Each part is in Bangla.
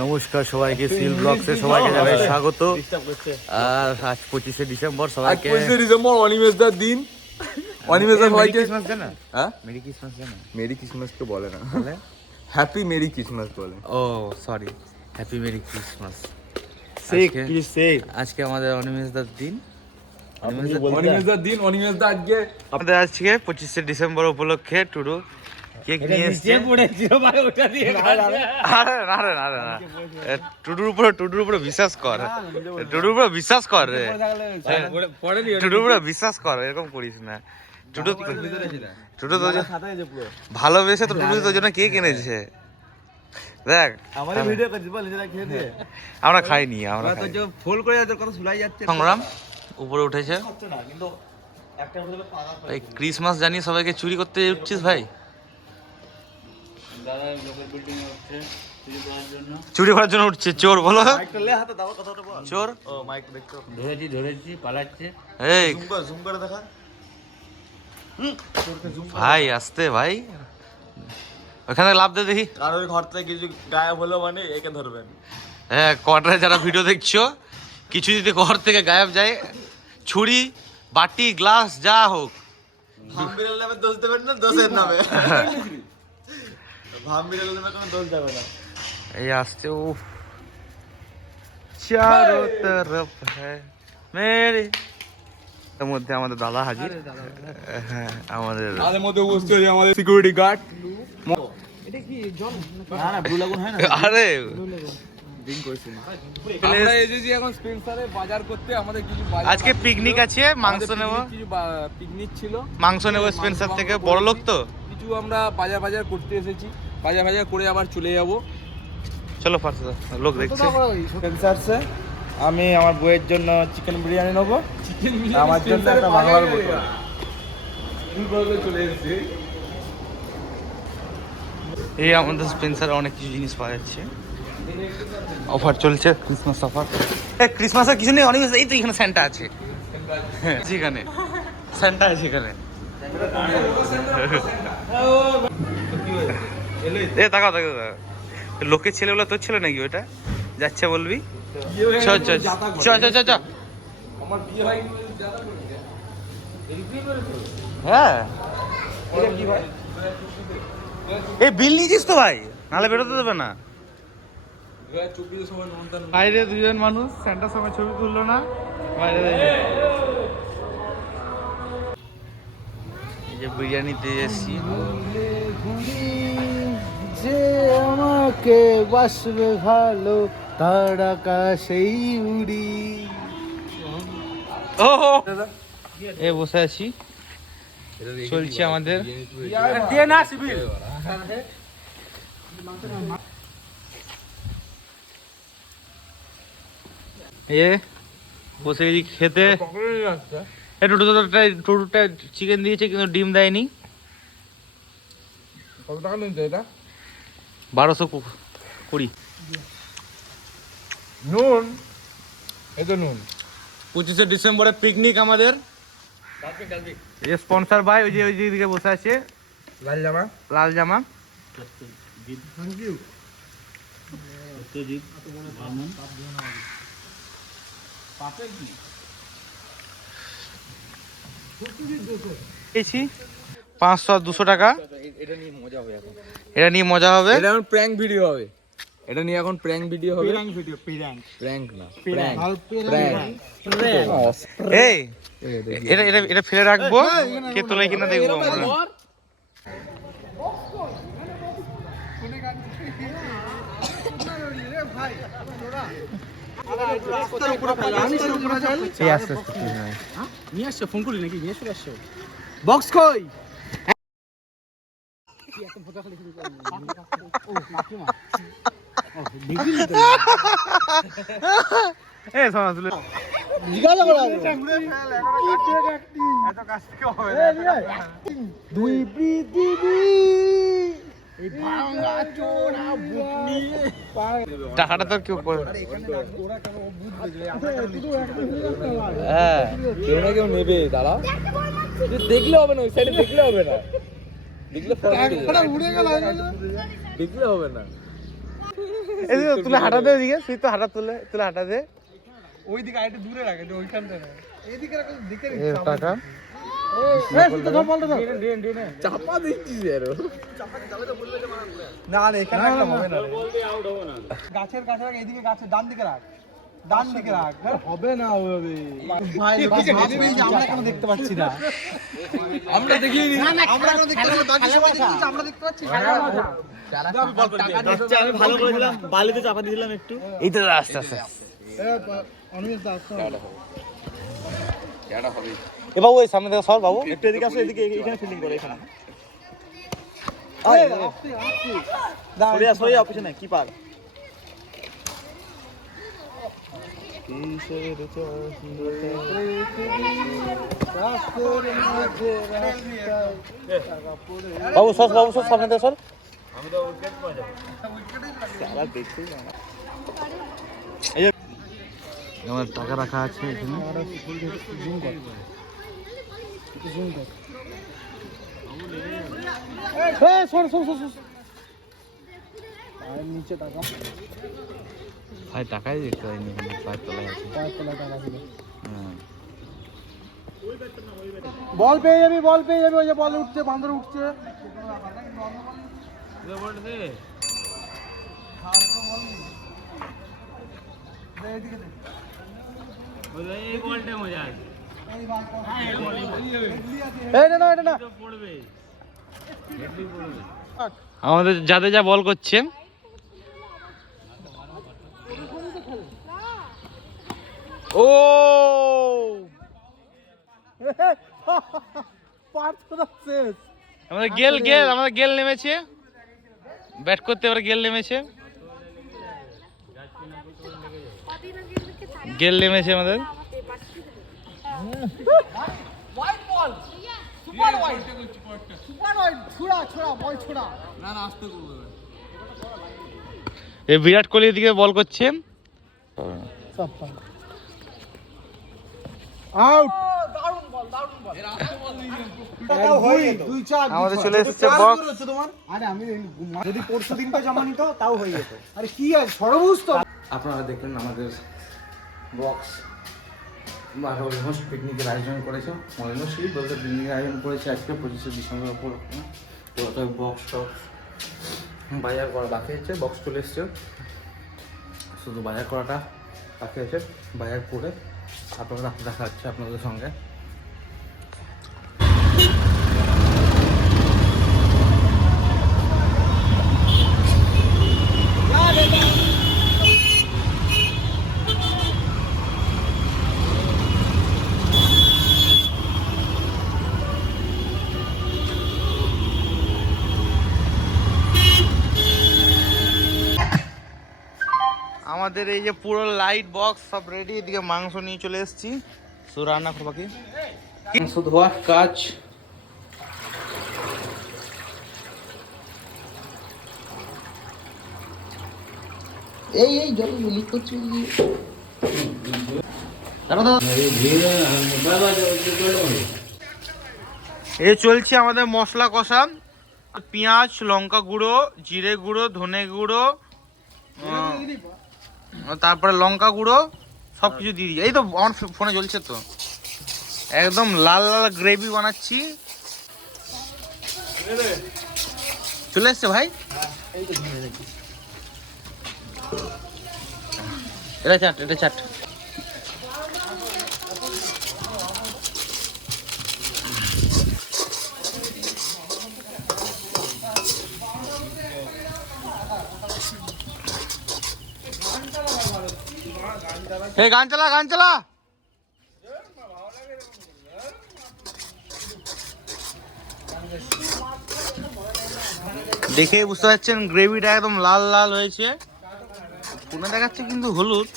নমস্কার সবাইকে, সিল ব্লগসে সবাইকে জানাই স্বাগত। আর আজ 25শে ডিসেম্বর, সবাইকে 25শে ডিসেম্বর অনিমেষদার দিন। অনিমেষদা সবাইকে ক্রিসমাস জানা? হ্যাঁ, মেরি ক্রিসমাস জানা? মেরি ক্রিসমাস তো বলে না, হ্যাপি মেরি ক্রিসমাস বলে। ও সরি, হ্যাপি মেরি ক্রিসমাস। আজকে আমাদের অনিমেষদার দিন। অনিমেষদার দিন, অনিমেষদা আজকে আমাদের আজকে 25শে ডিসেম্বর উপলক্ষে টুডু কেক নিয়ে এসেছে। টুডুর উপরে বিশ্বাস কর, টুডুর উপরে বিশ্বাস কর রে, টুডুর উপরে বিশ্বাস কর, এরকম করিস না। টুডু তো ভালোবেসে তো টুডু তোর জন্য কেক এনেছে। দেখ আমরা খাইনি, আমরা সংগ্রাম উপরে উঠেছে। এই ক্রিসমাস জানিয়ে সবাইকে চুরি করতে উঠছিস ভাই? চুরি করার জন্য উঠছে চোর, বলো চোর। ধরেছি পালাচ্ছে। এই ভাই আসতে ভাই, ওখানে লাভ দে দেখি। কারোর ঘর থেকে কিছু গায়েব হলো মানে একে ধরবেন। হ্যাঁ, কোয়ার্টারে যারা ভিডিও দেখছো, কিছু যদি ঘর থেকে গায়েব যায়, ছুরি বাটি গ্লাস যা হোক, ভাম্বিরের নামে দোষ দেবেন না, দোষের নামে ভাম্বিরের নামে কোনো দোষ যাবে না। এই আসছে। ও চারো তরফ হ্যায় মেরে, এর মধ্যে আমাদের দাদা হাজির। হ্যাঁ, আমাদের তাদের মধ্যে উপস্থিত হয়েছে আমাদের সিকিউরিটি গার্ড। আরে আমরা এসেছি এখন স্পেন্সারে বাজার করতে। আমাদের কিছু আজকে পিকনিক আছে, মাংস নেব, কিছু পিকনিক ছিল, মাংস নেব স্পেন্সার থেকে। বড় লোক তো, কিছু আমরা বাজার করতে এসেছি। বাজার করে আবার চলে যাব। চলো ফার্স্ট লোক দেখছে। স্পেন্সারসে আমি আমার বউয়ের জন্য চিকেন বিরিয়ানি নেবো, আমার জন্য একটা বাংলার বোতল। চলে এসেছি। এই আমাদের স্পেন্সারে অনেক কিছু জিনিস পাওয়া যাচ্ছে, অফার চলছে, ক্রিসমাস অফার। ক্রিসমাসের কিছু নেই, অনেক। এই তো এখানে স্যান্টা আছে, হ্যাঁ সেখানে স্যান্টা আছে এখানে। এ তাকাও, লোকের ছেলেগুলো তোর ছেলে নাকি? ওটা যাচ্ছে বলবি? চ চ চ চ চ চ। আমার বিয়ে হয় হ্যাঁ, এই বিল নিয়েছিস তো ভাই, নাহলে বেরোতে দেবে না। 2024 সময় নন্দন বাইরে দুজন মানুষ স্যান্টার সময় ছবি তুললো না, বাইরে এই যে বিরিয়ানি দিয়ে এসছি। যে আমাকে বাসবে ভালো তার আকাশেই উড়ি। ও এ বসে আছি, চলছে আমাদের। এ বসে গেছি খেতে। টোটোটা চিকেন দিয়েছে কিন্তু ডিম দেয়নি। কত টাকা নিতে এটা? 1220। নুন, এই তো নুন। 25শে ডিসেম্বরে পিকনিক আমাদের। স্পন্সর ভাই ওই যে দিকে বসে আছে, লাল জামা। পেয়েছি 500 আর 200 টাকা। এটা নিয়ে মজা হবে এখন। এটা নিয়ে মজা হবে। এটা এখন প্র্যাঙ্ক ভিডিও হবে। এটা নিয়ে এখন প্র্যাঙ্ক ভিডিও হবে। প্র্যাঙ্ক না, প্র্যাঙ্ক। এই এটা ফেলে রাখবো, কে তোলে কিনা দেখবো আমরা। নিয়ে আসছো, ফোন করি নাকি? নিয়ে চলে আসছো। বক্স কই? দুই পৃথিবী টাকাটা তো কেউ হ্যাঁ, কেউ না কেউ নেবে। দাঁড়া, দেখলে হবে না, ওই সাইডে দেখলে হবে না, দেখলে দেখলে হবে না। এদিকে তুলে হাঁটা দে, ওইদিকে তুই তো হাঁটা তুলে তুলে হাঁটা দে। ওইদিকে আইটা দূরে রাখে ওইখানটা না এইদিকে রাখো দিকে এই টাকা চাপা দিচ্ছিস আরো। না না এখানে রাখলে হবে না গাছের কাছে রাখ এইদিকে গাছের ডান দিকে রাখ ডান দিকে রাখ হবে না ওভাবে ভাই ভাববে যে আমরা কেন দেখতে পাচ্ছি না আমরা দেখিনি। আমরা কেন দেখতে পাচ্ছি বাকি সবাই দেখছে আমরা দেখতে পাচ্ছি আমি ভালো করে দিলাম বালিতে চাপা দিলাম একটু এই তো আস্তে আস্তে অনিমেষ দা আসছে এটা হবে। এ বাবু এই সামনে থেকে সর বাবু। একটু এদিকে আসো এদিকে এখানে ফিল্ডিং করে এখানে সরিয়া সরিয়া পিছনে কি পার বাবু সর বাবু সর সামনে থেকে সর। আমার টাকা রাখা আছে এখানে। নিচে টাকা ভাই টাকাই দেখতে পাইনি এখানে, পায়ের তলায় আছে। হ্যাঁ। বল পেয়ে যাবি ওই যে বল উঠছে বান্দর উঠছে আমাদের যাদের যা বল করছে ও আমাদের গেল নেমেছে ব্যাট করতে, এবার গেল নেমেছে আমাদের। এই বিরাট কোহলি দিকে বল করছে। আমাদের চলে এসেছে বক্স। যদি পরশু দিনটা জমা নিত তাও হয়ে যেত। আরে কি আর সর্বুজ তো আপনারা দেখলেন আমাদের বক্স অলমোস্ট পিকনিকের আয়োজন করেছে। অলমোস্টই বলতে পিকনিকের আয়োজন করেছে আজকে 25শে ডিসেম্বর উপলক্ষে। তো ওটা বক্স টক্স বাজার করা বাকি আছে, বক্স চলে এসছে, শুধু বাজার করাটা বাকি আছে। বাজার করে আপনারা দেখা যাচ্ছে আপনাদের সঙ্গে। আমাদের এই যে পুরো লাইট বক্স সব রেডি, এদিকে মাংস নিয়ে চলে এসেছি, শুধু রান্না করবো। বাকি মাংস ধোয়ার কাজ। এই জল লিক করছে এই চলছে আমাদের মশলা কষা। পেঁয়াজ, লঙ্কা গুঁড়ো, জিরে গুঁড়ো, ধনে গুঁড়ো, তারপরে লঙ্কা গুঁড়ো সব কিছু দিয়ে দিই। এই তো আমার ফোনে জ্বলছে তো, একদম লাল লাল গ্রেভি বানাচ্ছি। চলে এসছে ভাই, এটা চাট, এটা চাট। এই গান চালা, গান চালা। দেখে বুঝতে পারছেন গ্রেভিটা একদম লাল লাল হয়েছে। ফোনে দেখাচ্ছে কিন্তু হলুদ,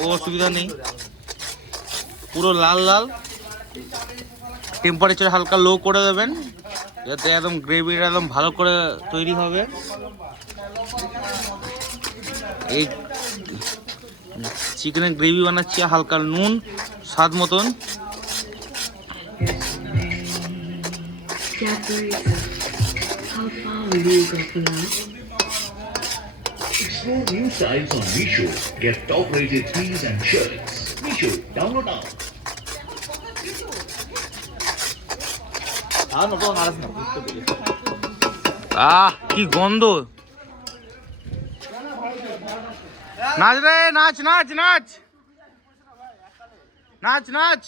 ও অসুবিধা নেই, পুরো লাল লাল। টেম্পারেচার হালকা লো করে দেবেন যাতে একদম গ্রেভিটা একদম ভালো করে তৈরি হবে। এই চিকেনের গ্রেভি বানাচ্ছি, হালকা নুন স্বাদ মতন। Explore new styles on Meesho. Get top-rated tees and shirts. Meesho, download now. কি গন্ধ! নাচ রে, নাচ নাচ নাচ নাচ নাচ।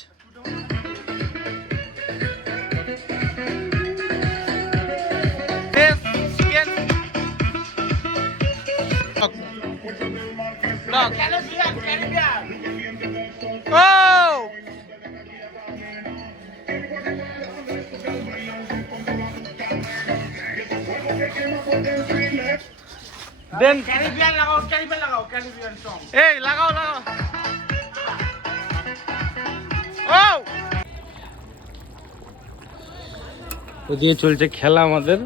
Oh! Then Caribbean লাগাও Caribbean song. এই লাগাও লাগাও। ও! ওদিকে চলছে খেলা আমাদের,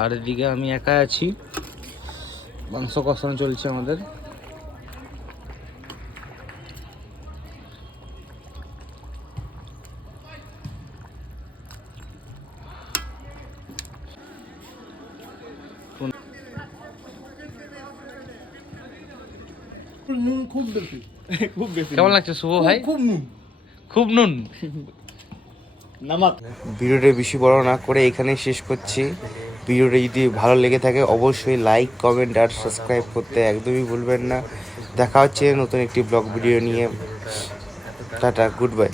আর এদিকে আমি একা আছি। মাংস কষানো চলছে আমাদের। নুন খুব বেশি, খুব বেশি। কেমন লাগছে শুভ ভাই? খুব নুন, খুব নুন। নামাক। ভিডিওটা বেশি বড় না করে এখানেই শেষ করছি। ভিডিওটা যদি ভালো লেগে থাকে অবশ্যই লাইক, কমেন্ট আর সাবস্ক্রাইব করতে একদমই ভুলবেন না। দেখা হচ্ছে নতুন একটি ব্লগ ভিডিও নিয়ে। Tata, good bye.